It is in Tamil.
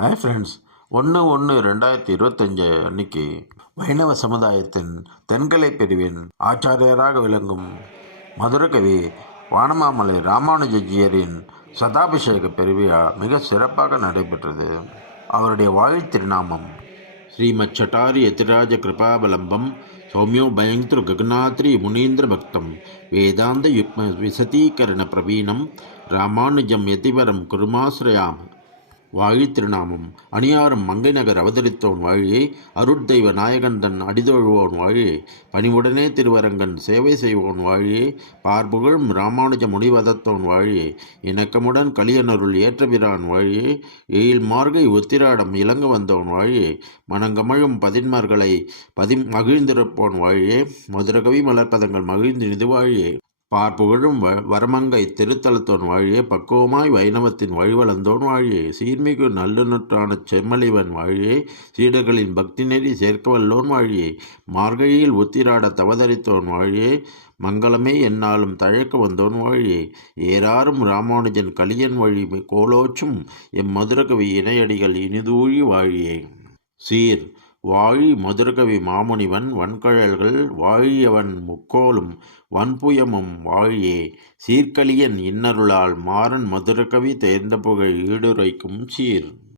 ஹாய் ஃப்ரெண்ட்ஸ் ஒன்று ஒன்று ரெண்டாயிரத்தி இருபத்தஞ்சு அன்னைக்கு வைணவ சமுதாயத்தின் தென்கலை பிரிவின் ஆச்சாரியராக விளங்கும் மதுரகவி வானமாமலை ராமானுஜஜியரின் சதாபிஷேக பெருவிழா மிக சிறப்பாக நடைபெற்றது. அவருடைய வாழ்த்திருநாமம் ஸ்ரீமச்சட்டாரி ஸ்ரீமத் சட்டாரி கிருபாபலம்பம் சௌமியோ பயங்கிரு ககனாத்ரி முனீந்திர பக்தம் வேதாந்த யுக்ம விசதீகரண பிரவீணம் ராமானுஜம் யதிவரம் குருமாசிரயாம் வாழி திருநாமம். அணியாரும் மங்கை நகர் அவதரித்தோன் வாழியை அருட்தெய்வ நாயகன் தன் அடிதொழுவோன் வாழியை பணிவுடனே திருவரங்கன் சேவை செய்வோன் வாழியே பார்புகழும் ராமானுஜ முனிவதத்தோன் வாழியை இணக்கமுடன் கலியனருள் ஏற்றபிரான் வாழியை எயில் மார்கை உத்திராடம் இலங்க வந்தோன் வாழியை மணங்கமழும் பதின்மார்களை பதி மகிழ்ந்திருப்போன் வாழியே மதுரகவி மலர்பதங்கள் மகிழ்ந்தினிது வாழியே பார் புகழும் வ வரமங்கை திருத்தலத்தோன் வாழியே பக்குவமாய் வைணவத்தின் வழிவளந்தோன் வாழியே. சீர்மிகு நல்லுநற்றான செம்மலிவன் வாழியே சீடர்களின் பக்தி நெறி சேர்க்கவல்லோன் வாழியே. மார்கழியில் உத்திராட தவதரித்தோன் வாழியே மங்களமே என்னாலும் தழைக்க வந்தோன் வாழியே. ஏறாரும் ராமானுஜன் கலியன் வழி கோலோச்சும் எம் மதுரகவி இணையடிகள் இனிதூழி வாழியே. சீர் வாழி மதுரகவி மாமுனிவன் வன்கழல்கள் வாழியவன் முக்கோலும் வன்புயமும் வாழியே. சீர்கலியன் இன்னருளால் மாறன் மதுரகவி தேர்ந்த புகழ் ஈடுரைக்கும் சீர்.